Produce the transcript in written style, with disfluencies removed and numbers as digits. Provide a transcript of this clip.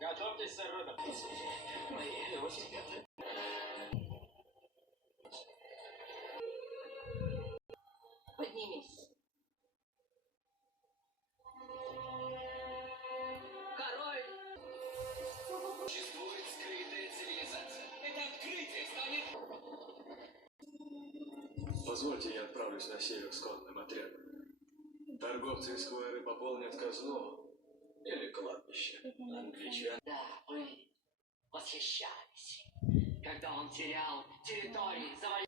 Готовьтесь, сэр Роберт. Мои велосипеды. Поднимись. Король! Существует скрытая цивилизация. Это открытие станет... Позвольте, я отправлюсь на север с конным отрядом. Торговцы из Сквайры пополнят казну или кладбище. Англичане. Да, вы восхищались, когда он терял территории, завоевал.